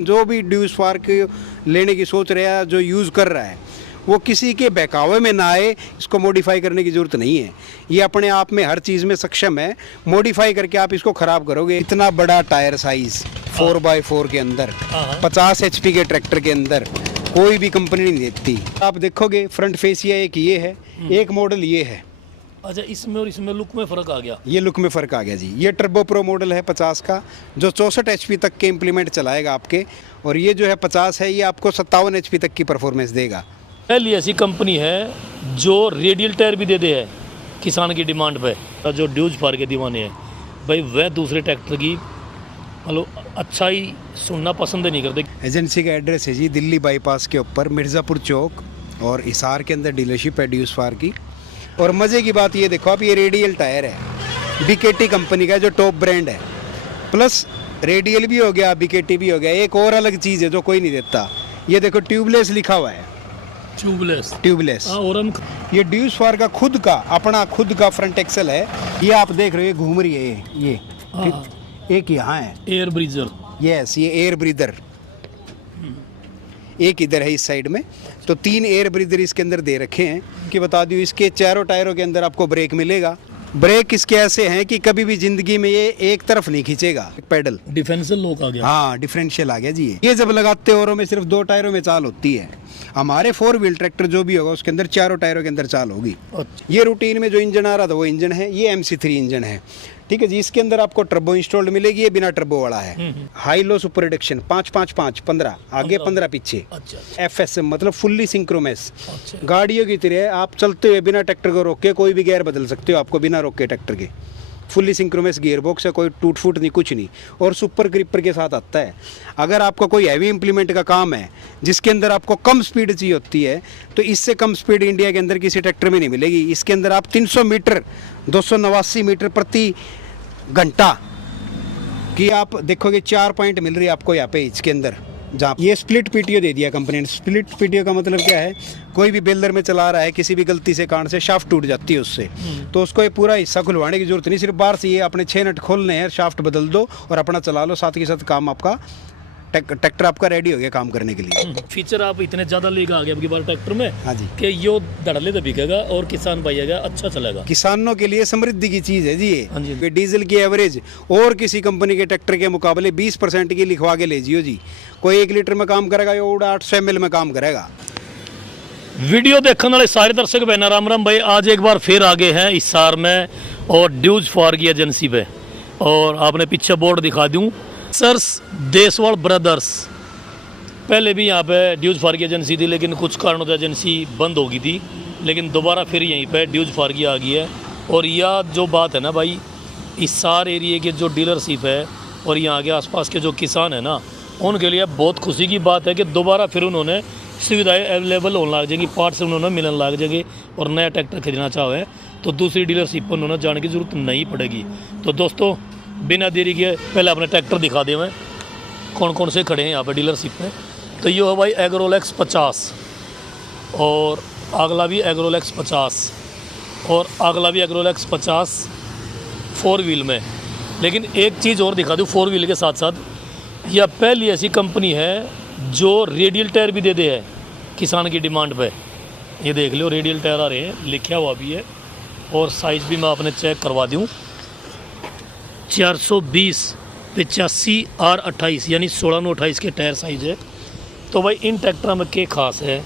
जो भी ड्यूस स्पार्क लेने की सोच रहा है, जो यूज़ कर रहा है, वो किसी के बहकावे में ना आए। इसको मॉडिफाई करने की ज़रूरत नहीं है। ये अपने आप में हर चीज़ में सक्षम है। मॉडिफाई करके आप इसको ख़राब करोगे। इतना बड़ा टायर साइज़ 4x4 के अंदर 50 HP के ट्रैक्टर के अंदर कोई भी कंपनी नहीं देती। आप देखोगे फ्रंट फेसिया एक ये है, एक मॉडल ये है। अच्छा, इसमें और इसमें लुक में फ़र्क आ गया। ये लुक में फ़र्क आ गया जी। ये टर्बो प्रो मॉडल है 50 का, जो 64 HP तक के इम्प्लीमेंट चलाएगा आपके, और ये जो है 50 है, ये आपको 57 HP तक की परफॉर्मेंस देगा। पहली ऐसी कंपनी है जो रेडियल टायर भी दे दे है किसान की डिमांड पे। जो ड्यूज फार के दीवाने हैं भाई, वह दूसरे ट्रैक्टर की मतलब अच्छा ही सुनना पसंद नहीं करते। एजेंसी का एड्रेस है जी दिल्ली बाईपास के ऊपर मिर्ज़ापुर चौक, और हिसार के अंदर डीलरशिप है ड्यूस फार की। और मज़े की बात ये देखो आप, ये रेडियल टायर है, BKT कंपनी का जो टॉप ब्रांड है, प्लस रेडियल भी हो गया, BKT भी हो गया। एक और अलग चीज़ है जो कोई नहीं देता, ये देखो ट्यूबलेस लिखा हुआ है। ट्यूबलेस। और हम ये ड्यूस फार का खुद का अपना खुद का फ्रंट एक्सल है। ये आप देख रहे हो, घूम रही है ये एक यहाँ है एयर ब्रीजर। यस, ये एयर ब्रीदर एक इधर है इस साइड में, तो 3 एयर ब्रीदर इसके अंदर दे रखे हैं। कि बता दूँ, इसके चारों टायरों के अंदर आपको ब्रेक मिलेगा। ब्रेक इसके ऐसे हैं कि कभी भी जिंदगी में ये एक तरफ नहीं खींचेगा पैडल। डिफरेंशियल लॉक आ गया। हाँ, डिफरेंशियल आ गया जी। ये जब लगाते हो, औरों में सिर्फ 2 टायरों में चाल होती है। हमारे 4 व्हील ट्रैक्टर जो भी होगा उसके अंदर चारों टायरों के अंदर चाल होगी। ये रूटीन में जो इंजन आ रहा था वो इंजन है, ये MC3 इंजन है। ठीक है जी। इसके अंदर आपको टर्बो इंस्टॉल्ड मिलेगी, ये बिना टर्बो वाला है। हाई लो सुपर रिडक्शन 5-5-5 15 आगे 15 पीछे। अच्छा। FSM मतलब फुल्ली सिंक्रोमेस। गाड़ियों की तरह आप चलते हुए बिना ट्रैक्टर को रोक के कोई भी गियर बदल सकते हो, आपको बिना रोक के ट्रैक्टर के। फुल्ली सिंक्रोमेस गियर बॉक्स है, कोई टूट फूट नहीं, कुछ नहीं। और सुपर ग्रिपर के साथ आता है। अगर आपका कोई हैवी इंप्लीमेंट का काम है जिसके अंदर आपको कम स्पीड चाहिए होती है, तो इससे कम स्पीड इंडिया के अंदर किसी ट्रैक्टर में नहीं मिलेगी। इसके अंदर आप 300 मीटर 289 मीटर प्रति घंटा की आप देखोगे 4 पॉइंट मिल रही है आपको यहाँ पे इसके अंदर। जहाँ ये स्प्लिट PTO दे दिया कंपनी ने। स्प्लिट PTO का मतलब क्या है, कोई भी बेलर में चला रहा है, किसी भी गलती से कारण से शाफ्ट टूट जाती है उससे, तो उसको ये पूरा हिस्सा खुलवाने की जरूरत नहीं। सिर्फ बाहर से ये अपने 6 नट खोलने हैं, शाफ्ट बदल दो और अपना चला लो। साथ के साथ काम आपका ट्रैक्टर आपका रेडी हो गया काम करने के लिए। फीचर आप इतने ज़्यादा लेकर आ गए अब की बार ट्रैक्टर में। हाँ जी। कि यो धड़ल्ले तो बिकेगा और किसान पाइएगा, अच्छा चलेगा। किसानों के लिए समृद्धि की चीज़ है जी ये। हाँ जी। डीजल की एवरेज और किसी कंपनी के ट्रैक्टर के मुकाबले 20% की लिखवा के ले जियो जी। कोई 1 लीटर में काम करेगा, ये 800 ml में काम करेगा। वीडियो देखने वाले सारे दर्शक बहना राम राम भाई, आज एक बार फिर आगे हैं हिसार में और ड्यूज फार की एजेंसी पे। और आपने पीछे बोर्ड दिखा दूं, सर्स देसवाल ब्रदर्स। पहले भी यहाँ पे ड्यूज फार की एजेंसी थी, लेकिन कुछ कारणों से एजेंसी बंद हो गई थी, लेकिन दोबारा फिर यहीं पे ड्यूज फार की आ गई है। और यह जो बात है ना भाई, हिसार एरिए के जो डीलरशिप है और यहाँ के आसपास के जो किसान है ना, उनके लिए बहुत खुशी की बात है कि दोबारा फिर उन्होंने सुविधाएं अवेलेबल होने लग जाएंगी, पार्ट्स उन्होंने मिलने लग जाएंगे। और नया ट्रैक्टर खरीदना चाहे तो दूसरी डीलरशिप पर उन्होंने जाने की ज़रूरत नहीं पड़ेगी। तो दोस्तों, बिना देरी के पहले अपने ट्रैक्टर दिखा दें मैं कौन कौन से खड़े हैं यहाँ पर डीलरशिप में। तो ये है भाई एग्रोलेक्स 50, और अगला भी एग्रोलेक्स 50, और अगला भी एग्रोलेक्स 50 4 व्हील में। लेकिन एक चीज़ और दिखा दूँ 4 व्हील के साथ साथ, यह पहली ऐसी कंपनी है जो रेडियल टायर भी दे दे है किसान की डिमांड पे। ये देख लो, रेडियल टायर आ रहे हैं, लिखा हुआ भी है। और साइज़ भी मैं आपने चेक करवा दूँ, 420/85 R28 यानी 16/28 के टायर साइज़ है। तो भाई इन ट्रैक्टर में क्या खास है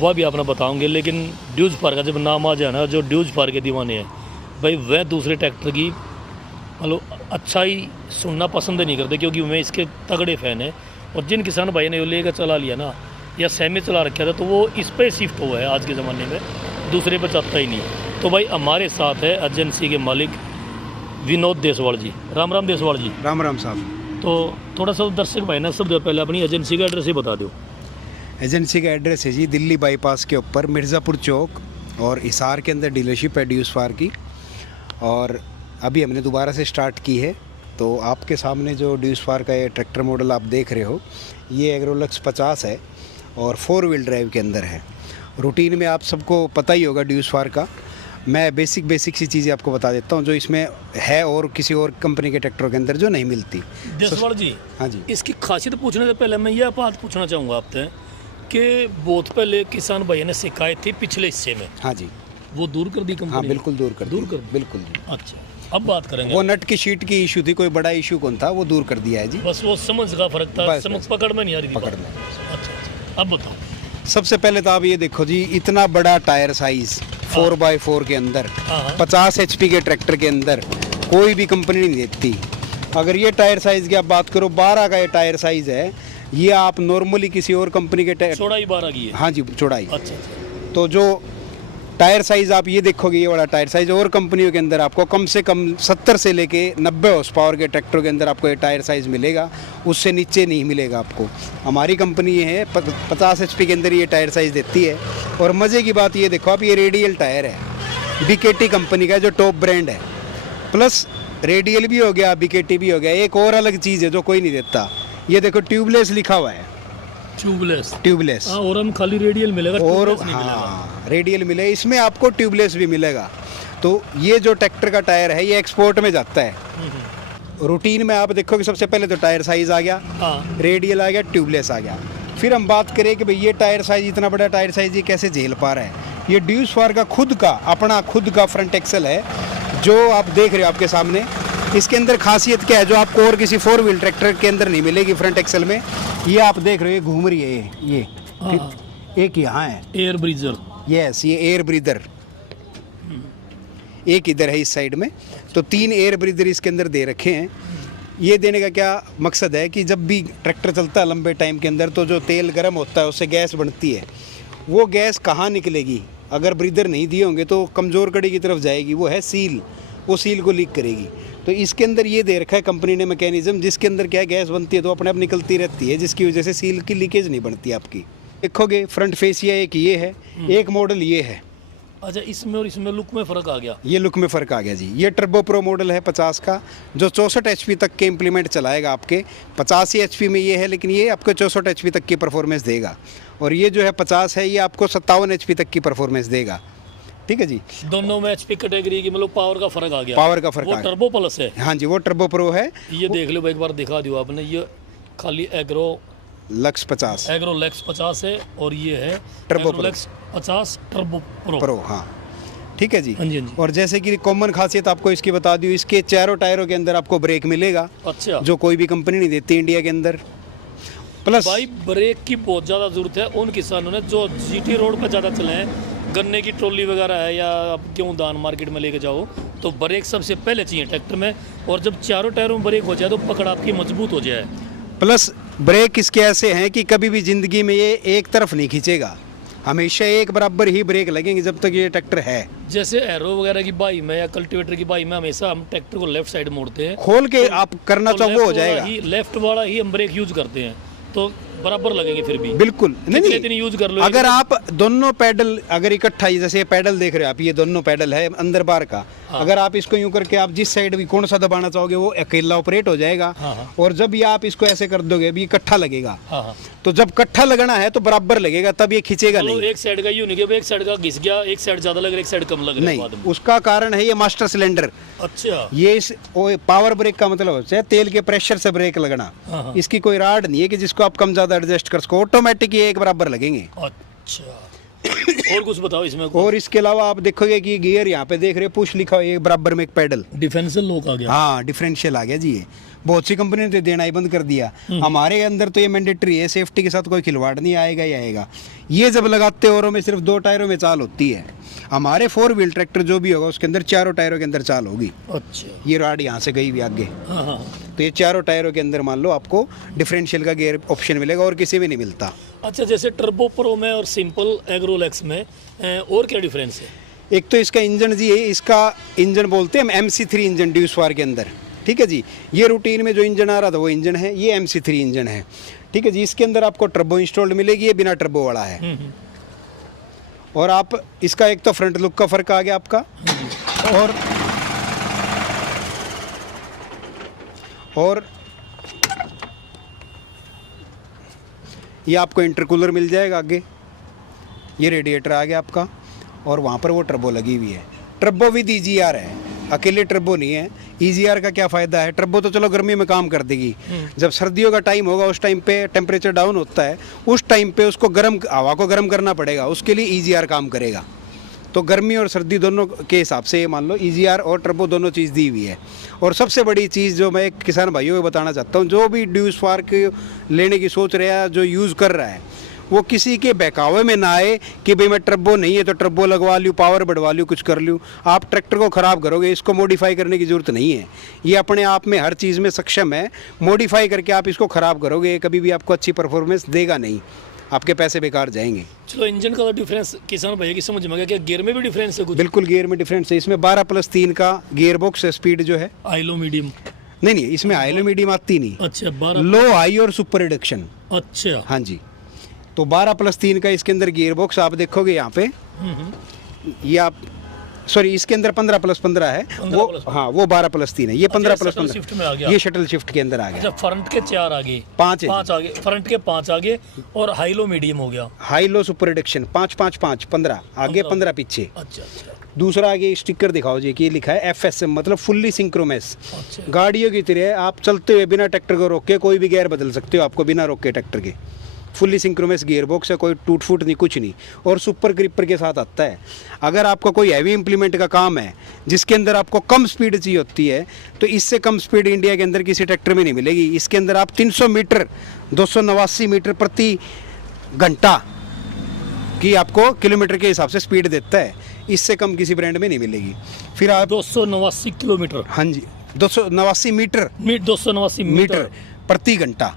वह भी आपने बताऊंगे। लेकिन ड्यूज फार का जब नाम आ जाए ना, जो ड्यूज फार के दीवाने हैं भाई, वह दूसरे ट्रैक्टर की मतलब अच्छा ही सुनना पसंद नहीं करते, क्योंकि मैं इसके तगड़े फ़ैन है। और जिन किसान भाई ने वो लेकर चला लिया ना, या सेमी चला रखा था, तो वो इस पर शिफ्ट हुआ है आज के ज़माने में, दूसरे पर चलता ही नहीं। तो भाई हमारे साथ है एजेंसी के मालिक विनोद देसवाल जी। राम राम देसवाल जी। राम राम साहब। तो थोड़ा सा दर्शक भाई ना सब पहले अपनी एजेंसी का एड्रेस ही बता दो। एजेंसी का एड्रेस है जी दिल्ली बाईपास के ऊपर मिर्ज़ापुर चौक, और हिसार के अंदर डीलरशिप है ड्यूस फार की। और अभी हमने दोबारा से स्टार्ट की है। तो आपके सामने जो ड्यूस फार का ये ट्रैक्टर मॉडल आप देख रहे हो, ये एग्रोलेक्स 50 है और 4 व्हील ड्राइव के अंदर है। रूटीन में आप सबको पता ही होगा ड्यूस फार का, मैं बेसिक सी चीज़ें आपको बता देता हूँ जो इसमें है और किसी और कंपनी के ट्रैक्टरों के अंदर जो नहीं मिलती। देसवाल जी, हाँ जी। इसकी खासियत पूछने से पहले मैं यह बात पूछना चाहूँगा आपसे कि बहुत पहले किसान भाई ने शिकायत थी पिछले हिस्से में, हाँ जी, वो दूर कर दी कंपनी हाँ ने? बिल्कुल दूर कर दूर दी, कर दी। बिल्कुल। अच्छा, अब बात करेंगे। वो नट की शीट की इशू थी, कोई बड़ा इशू कौन था, वो दूर कर दिया है जी। बस वो समझ का फर्क था, बस, समझ बस। पकड़ में नहीं आ रही थी पकड़ बात। में। अच्छा, अब बताओ। सबसे पहले तो आप ये देखो जी, इतना बड़ा टायर साइज 4x4 के अंदर हाँ। 50 HP के ट्रैक्टर के अंदर कोई भी कंपनी नहीं देती। अगर ये टायर साइज की आप बात करो, 12 का ये टायर साइज है, ये आप नॉर्मली किसी और कंपनी के टायर, चौड़ाई 12 की है। हाँ जी चौड़ाई, अच्छा अच्छा। तो जो टायर साइज आप ये देखोगे, ये वाला टायर साइज और कंपनियों के अंदर आपको कम से कम 70 से लेके 90 हॉर्स पावर के ट्रैक्टरों के अंदर आपको ये टायर साइज मिलेगा, उससे नीचे नहीं मिलेगा आपको। हमारी कंपनी ये है 50 HP के अंदर ये टायर साइज देती है। और मज़े की बात ये देखो आप, ये रेडियल टायर है, BKT कंपनी का जो टॉप ब्रांड है, प्लस रेडियल भी हो गया, BKT भी हो गया। एक और अलग चीज़ है जो कोई नहीं देता, ये देखो ट्यूबलेस लिखा हुआ है, ट्यूबलेस। हाँ, और हम खाली रेडियल मिलेगा, और ट्यूबलेस नहीं मिलेगा। हाँ रेडियल मिले, इसमें आपको ट्यूबलेस भी मिलेगा। तो ये जो ट्रैक्टर का टायर है ये एक्सपोर्ट में जाता है। रूटीन में आप देखोगे सबसे पहले तो टायर साइज आ गया, हाँ, रेडियल आ गया, ट्यूबलेस आ गया। फिर हम बात करें कि भाई ये टायर साइज, इतना बड़ा टायर साइज ये कैसे झेल पा रहा है। ये ड्यूसफार का अपना खुद का फ्रंट एक्सल है जो आप देख रहे हो आपके सामने। इसके अंदर खासियत क्या है जो आपको और किसी 4 व्हील ट्रैक्टर के अंदर नहीं मिलेगी फ्रंट एक्सल में, ये आप देख रहे हो, ये घूम रही है ये हाँ। एक यहाँ है, एयर ब्रीजर। यस, ये एयर ब्रीदर एक इधर है इस साइड में, तो 3 एयर ब्रीदर इसके अंदर दे रखे हैं। ये देने का क्या मकसद है कि जब भी ट्रैक्टर चलता है लंबे टाइम के अंदर, तो जो तेल गर्म होता है उससे गैस बनती है, वो गैस कहाँ निकलेगी, अगर ब्रीदर नहीं दिए होंगे तो कमज़ोर कड़ी की तरफ जाएगी, वो है सील, वो सील को लीक करेगी। तो इसके अंदर ये दे रखा है कंपनी ने मैकेनिज्म, जिसके अंदर क्या है, गैस बनती है तो अपने आप निकलती रहती है, जिसकी वजह से सील की लीकेज नहीं बनती आपकी। देखोगे फ्रंट फेसिया एक ये है, एक मॉडल ये है। अच्छा, इसमें और इसमें लुक में फ़र्क आ गया। ये लुक में फ़र्क आ गया जी। ये टर्बो प्रो मॉडल है 50 का, जो 64 HP तक के इम्प्लीमेंट चलाएगा आपके। 85 HP में ये है, लेकिन ये आपको 64 HP तक की परफॉर्मेंस देगा। और ये जो है 50 है, ये आपको 57 HP तक की परफॉर्मेंस देगा। ठीक है जी, दोनों में HP कैटेगरी की मतलब पावर का फ़र्क आ गया। पावर का फ़र्क वो आ गया। टर्बो प्लस है। हाँ जी, वो टर्बो प्रो है। ये देख लो, एक बार दिखा दियो आपने, ये खाली एग्रो लक्स 50 एग्रोलेक्स 50 है, और ये है टर्बो एग्रोलेक्स 50 टर्बो प्रो। प्रो, हाँ ठीक है जी। हाँ जी, हाँ जी। और जैसे कि कॉमन खासियत आपको इसकी बता दूँ, इसके चारों टायरों के अंदर आपको ब्रेक मिलेगा, अच्छा, जो कोई भी कंपनी नहीं देती इंडिया के अंदर। प्लस भाई ब्रेक की बहुत ज़्यादा ज़रूरत है उन किसानों ने जो GT रोड पर ज़्यादा चले हैं, गन्ने की ट्रॉली वगैरह है, या आप क्यों दान मार्केट में लेके जाओ, तो ब्रेक सबसे पहले चाहिए ट्रैक्टर में। और जब चारों टायरों में ब्रेक हो जाए तो पकड़ आपकी मजबूत हो जाए। प्लस ब्रेक इसके ऐसे हैं कि कभी भी ज़िंदगी में ये एक तरफ नहीं खींचेगा, हमेशा एक बराबर ही ब्रेक लगेंगे जब तक ये ट्रैक्टर है। जैसे एरो वगैरह की बाई में या कल्टीवेटर की बाई में हमेशा हम ट्रैक्टर को लेफ्ट साइड मोड़ते हैं, खोल के आप करना तो चाहो वो हो जाएगा। लेफ्ट वाला ही हम ब्रेक यूज करते हैं, तो बराबर लगेंगे फिर भी। बिल्कुल कितने दिन यूज कर लो। अगर आप दोनों पैडल अगर इकट्ठा, जैसे ये पैडल देख रहे हो आप, ये दोनों पैडल है अंदर बार का, अगर आप इसको यूं करके आप जिस साइड भी कौन सा दबाना चाहोगे वो अकेला ऑपरेट हो जाएगा। हाँ। और जब ये आप इसको ऐसे कर दोगे, अभी इकट्ठा लगेगा, हाँ हाँ, तो जब इकट्ठा लगना है तो बराबर लगेगा, तब ये खींचेगा चलो नहीं। एक साइड का यूं नहीं कि एक साइड का घिस गया, एक साइड ज्यादा लग रहा है, एक साइड कम लग रहा है नहीं, बाद में। उसका कारण है ये मास्टर सिलेंडर। अच्छा, ये इस पावर ब्रेक का मतलब होता है तेल के प्रेशर से ब्रेक लगना। हाँ। इसकी कोई राड नहीं है कि जिसको आप कम ज्यादा एडजस्ट कर सको, ऑटोमेटिक ये एक बराबर लगेंगे। अच्छा। और कुछ बताओ इसमें। और इसके अलावा आप देखोगे कि गियर यहाँ पे देख रहे हो, पुश लिखा हुआ है, ये बराबर में एक पैडल। डिफेंशियल लॉक आ गया। हाँ, डिफरेंशियल आ गया जी। ये बहुत सी कंपनी ने तो देना ही बंद कर दिया, हमारे अंदर तो ये मैंडेटरी है, सेफ्टी के साथ कोई खिलवाड़ नहीं आएगा ही आएगा। ये जब लगाते औरों में सिर्फ 2 टायरों में चाल होती है, हमारे 4 व्हील ट्रैक्टर जो भी होगा उसके अंदर चारों टायरों के अंदर चाल होगी। अच्छा, ये राड यहाँ से गई हुई आगे, हाँ हाँ। तो ये चारों टायरों के अंदर मान लो आपको डिफरेंशियल का गियर ऑप्शन मिलेगा, और किसी में नहीं मिलता। अच्छा, जैसे टर्बो प्रो में और सिंपल एग्रोलेक्स में और क्या डिफरेंस है? एक तो इसका इंजन जी है, इसका इंजन बोलते हैं हम MC3 इंजन ड्यूसवार के अंदर। ठीक है जी, ये रूटीन में जो इंजन आ रहा था वो इंजन है, ये MC3 इंजन है। ठीक है जी, इसके अंदर आपको टर्बो इंस्टॉल्ड मिलेगी, ये बिना टर्बो वाला है। और आप इसका एक तो फ्रंट लुक का फर्क आ गया आपका, और ये आपको इंटरकूलर मिल जाएगा आगे, ये रेडिएटर आ गया आपका, और वहाँ पर वो टर्बो लगी हुई है। ट्रब्बो विद EGR है, अकेले ट्रब्बो नहीं है। EGR का क्या फ़ायदा है, ट्रब्बो तो चलो गर्मी में काम कर देगी, जब सर्दियों का टाइम होगा उस टाइम पे टेम्परेचर डाउन होता है, उस टाइम पे उसको गर्म हवा को गर्म करना पड़ेगा, उसके लिए EGR काम करेगा। तो गर्मी और सर्दी दोनों के हिसाब से ये मान लो EGR और ट्रब्बो दोनों चीज़ दी हुई है। और सबसे बड़ी चीज़ जो मैं किसान भाइयों को बताना चाहता हूँ, जो भी ड्यूज स्पार्क लेने की सोच रहा है, जो यूज़ कर रहा है, वो किसी के बहकावे में ना आए कि भाई मैं ट्रब्बो नहीं है तो ट्रब्बो लगवा लूँ, पावर बढ़वा लूँ, कुछ कर लूँ। आप ट्रैक्टर को ख़राब करोगे, इसको मॉडिफाई करने की ज़रूरत नहीं है। ये अपने आप में हर चीज़ में सक्षम है, मॉडिफाई करके आप इसको ख़राब करोगे कभी भी आपको अच्छी परफॉर्मेंस देगा नहीं, आपके पैसे बेकार जाएंगे। चलो इंजन का डिफरेंस किसान भैया की समझ में आ गया, क्या गियर में भी डिफरेंस है कुछ? बिल्कुल गियर में डिफरेंस है, इसमें 12+3 का गियर बॉक्स है, स्पीड जो है आइलो मीडियम। नहीं, इसमें हाई मीडियम आती नहीं, अच्छा 12। लो हाई और सुपर रिडक्शन। अच्छा हाँ जी, तो 12+3 का इसके अंदर गियर बॉक्स आप देखोगे यहाँ पे, ये आप सॉरी इसके अंदर 15+15 है, वो हाँ वो 12+3 है, ये 15+15 शिफ्ट में आ गया। ये शटल शिफ्ट के अंदर आ गया। अच्छा फ्रंट के 4 आगे, 5 है, 5 आगे, फ्रंट के 5 आगे और हाई लो मीडियम हो गया। हाई लो सुपर रिडक्शन 5-5-5 15 आगे 15 पीछे। अच्छा अच्छा दूसरा आगे स्टिकर दिखाओ जी कि ये लिखा है FSM, मतलब फुल्ली सिंक्रोमेस। अच्छा। गाड़ियों की तरह आप चलते हुए बिना ट्रैक्टर को रोक के कोई भी गियर बदल सकते हो, आपको बिना रोक के ट्रैक्टर के। फुल्ली सिंक्रोमेस गियर बॉक्स है, कोई टूट फूट नहीं, कुछ नहीं, और सुपर ग्रिपर के साथ आता है। अगर आपको कोई हैवी इम्प्लीमेंट का काम है जिसके अंदर आपको कम स्पीड चाहिए होती है, तो इससे कम स्पीड इंडिया के अंदर किसी ट्रैक्टर में नहीं मिलेगी। इसके अंदर आप 300 मीटर 289 मीटर प्रति घंटा की आपको किलोमीटर के हिसाब से स्पीड देता है, इससे कम किसी ब्रांड में नहीं मिलेगी। फिर आप 289 किलोमीटर, हाँ जी 289 मीटर 289 मीटर प्रति घंटा,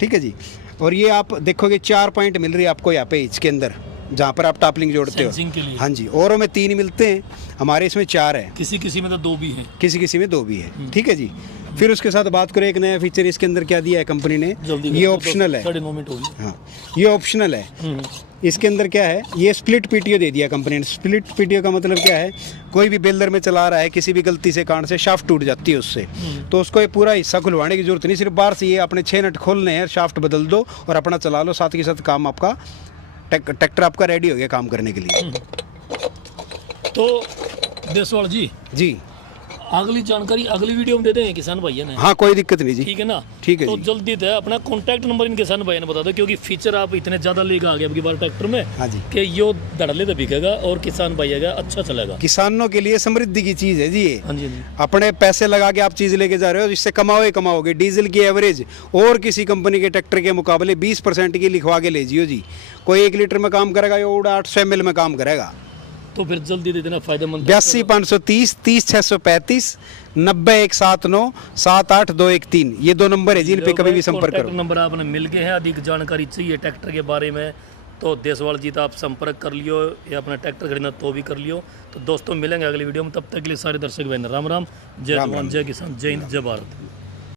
ठीक है जी। और ये आप देखोगे 4 पॉइंट मिल रही है आपको यहाँ पे इसके अंदर, जहाँ पर आप टापलिंग जोड़ते हो। सेंसिंग के लिए। हाँ जी, औरों में 3 मिलते हैं, हमारे इसमें 4 है, किसी किसी में तो 2 भी हैं। किसी किसी में 2 भी है, ठीक है जी। फिर उसके साथ बात करें, एक नया फीचर इसके अंदर क्या दिया है कंपनी ने, ये ऑप्शनल है। 9 मिनट हो गई। हाँ ये ऑप्शनल है। इसके अंदर क्या है, ये स्प्लिट PTO दे दिया कंपनी ने। स्प्लिट PTO का मतलब क्या है, कोई भी बेलर में चला रहा है, किसी भी गलती से कारण से शाफ्ट टूट जाती है उससे, तो उसको ये पूरा हिस्सा खुलवाने की जरूरत नहीं, सिर्फ बाहर से ये अपने 6 नट खोलने हैं, शाफ्ट बदल दो और अपना चला लो, साथ के साथ काम आपका ट्रैक्टर आपका रेडी हो गया काम करने के लिए। तो देसवाल जी जी अगली जानकारी अगली वीडियो में दे देंगे किसान भैया ने, हाँ कोई दिक्कत नहीं जी, ठीक है ना? ठीक है तो जी। जल्दी दे अपना कॉन्टैक्ट नंबर इन किसान भैया ने बता दो, क्योंकि फीचर आप इतने ज़्यादा लेकर आ गए आपकी बार ट्रैक्टर में, हाँ जी, कि यो धड़ल्ले तो बिकेगा और किसान भैया का अच्छा चलेगा। किसानों के लिए समृद्धि की चीज़ है जी ये। हाँ जी हाँ जी। अपने पैसे लगा के आप चीज़ लेके जा रहे हो, जिससे कमाओगे। डीजल की एवरेज और किसी कंपनी के ट्रैक्टर के मुकाबले 20% की लिखवा के ले जियो जी। कोई 1 लीटर में काम करेगा, ये 800 ml में काम करेगा। तो फिर जल्दी दे देना, फायदेमंद। 82 530 30 635 90 179 78 213, ये 2 नंबर है जिन पे कभी भी संपर्क करो। नंबर आपने मिल गए हैं। अधिक जानकारी चाहिए ट्रैक्टर के बारे में तो देसवाल जी तो आप संपर्क कर लियो, या अपना ट्रैक्टर खरीदना तो भी कर लियो। तो दोस्तों मिलेंगे अगली वीडियो में, तब तक के लिए सारे दर्शक बहन राम राम, जय जवान जय किसान, जय हिंद जय भारत।